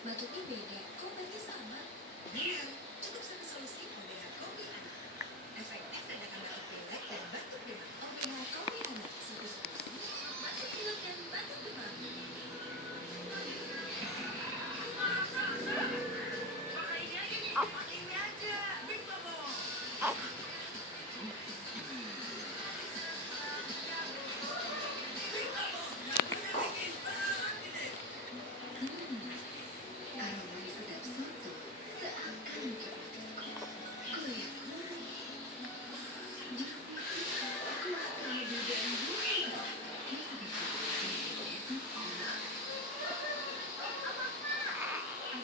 Batuknya beda, kok obatnya sama? Iya, cukup satu solusi OBH Kopi Anak. Efektif redakan batuk pilek dan batuk demam. OBH Kopi Anak, satu solusi batuk pilek dan batuk demam. Pakainya ini, pakainya aja. Big Bubble. Aroma sedap soto seakan terputus. Kulit gurih, jeruk kuah kaldu dan gurih basah. Kita mau jawab menggunakan ya.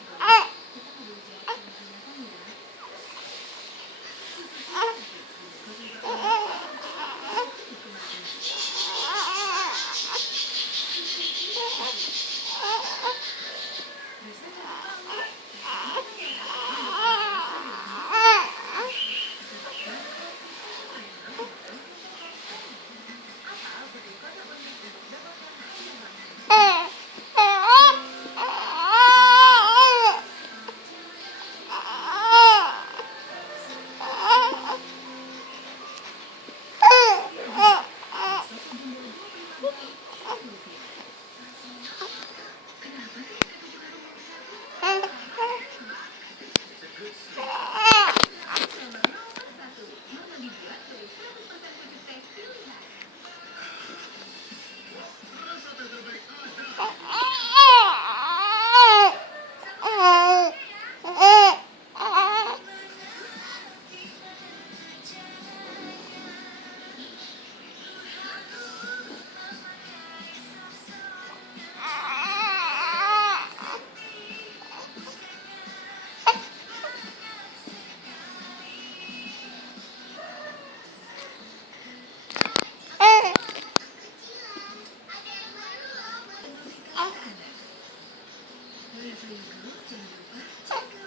Wherever you go, jangan lupa jaga.